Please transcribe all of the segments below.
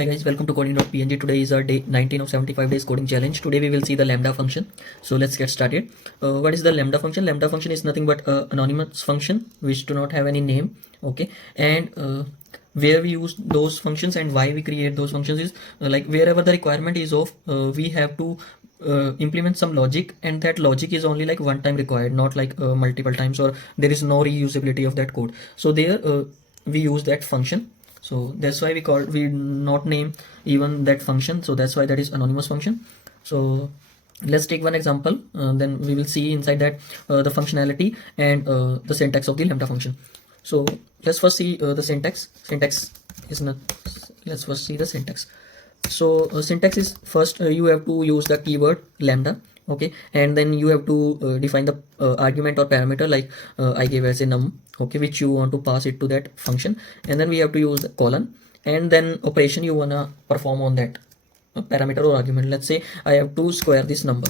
Hi guys, welcome to coding.png. Today is our day 19 of 75 days coding challenge. Today we will see the lambda function. So let's get started. What is the lambda function? Lambda function is nothing but anonymous function which do not have any name. Okay, and where we use those functions and why we create those functions is like wherever the requirement is of we have to implement some logic, and that logic is only like one time required, not like multiple times, or there is no reusability of that code. So there we use that function. So that's why we not name even that function, so that's why that is anonymous function. So let's take one example, then we will see inside that the functionality and the syntax of the lambda function. So let's first see the syntax is not let's first see the syntax. So syntax is first you have to use the keyword lambda, okay, and then you have to define the argument or parameter, like I gave as a num, okay, which you want to pass it to that function, and then we have to use the colon, and then operation you wanna perform on that parameter or argument. Let's say I have to square this number,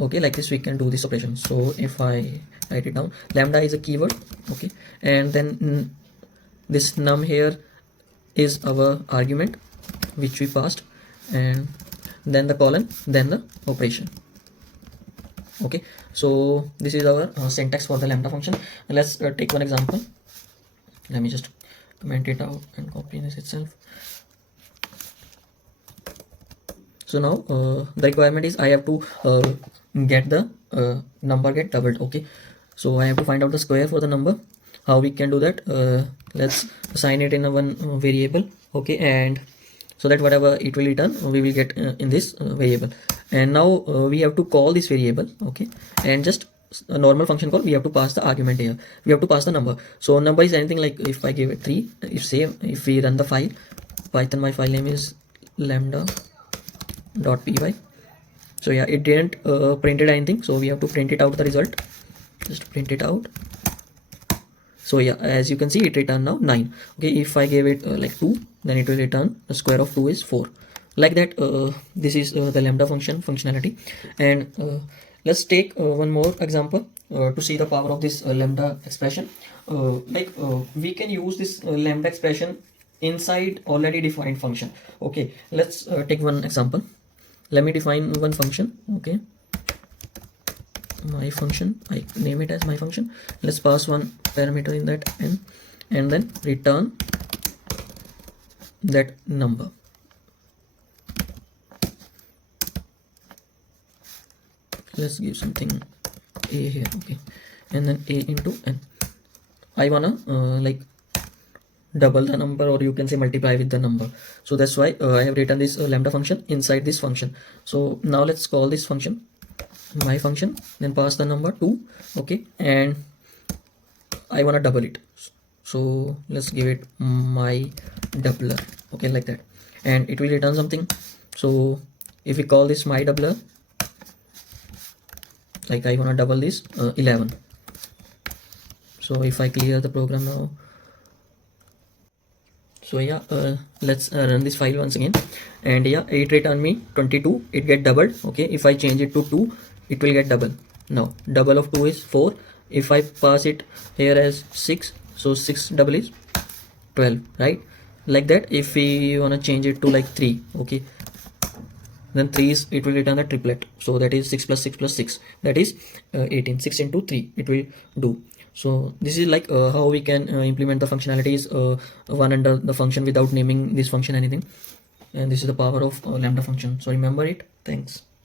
okay, like this we can do this operation. So if I write it down, lambda is a keyword, okay, and then this num here is our argument which we passed, and then the colon, then the operation. Okay, so this is our syntax for the lambda function. Let's take one example. Let me just comment it out and copy this itself. So now the requirement is I have to get the number get doubled. Okay, so I have to find out the square for the number. How we can do that? Let's assign it in a one variable, okay, and so that whatever it will return we will get in this variable. And now we have to call this variable, okay, and just a normal function call, we have to pass the argument here, we have to pass the number. So number is anything like, if I give it 3, if we run the file python, my file name is lambda.py. so yeah, it didn't printed anything, so we have to print it out the result, just print it out. So yeah, as you can see, it returned now 9. Okay, if I gave it like 2, then it will return the square of 2 is 4. Like that, this is the lambda function functionality. And let's take one more example to see the power of this lambda expression. We can use this lambda expression inside already defined function. Okay, let's take one example. Let me define one function. Okay, my function, I name it as my function. Let's pass one parameter in that n, and then return that number. Let's give something a here, okay, and then a into n. I wanna like double the number, or you can say multiply with the number, so that's why I have written this lambda function inside this function. So now let's call this function my function, then pass the number 2, okay, and I want to double it, so let's give it my doubler, okay, like that, and it will return something. So if we call this my doubler, like I want to double this 11. So if I clear the program now, so yeah, let's run this file once again, and yeah, it return me 22, it get doubled. Okay, if I change it to 2, it will get double. Now double of 2 is 4. If I pass it here as 6, so 6 double is 12, right? Like that. If we want to change it to like 3, okay, then 3 is, it will return the triplet, so that is 6 plus 6 plus 6, that is 18. 6 into 3 it will do. So this is like how we can implement the functionalities one under the function without naming this function anything. And this is the power of lambda function, so remember it. Thanks.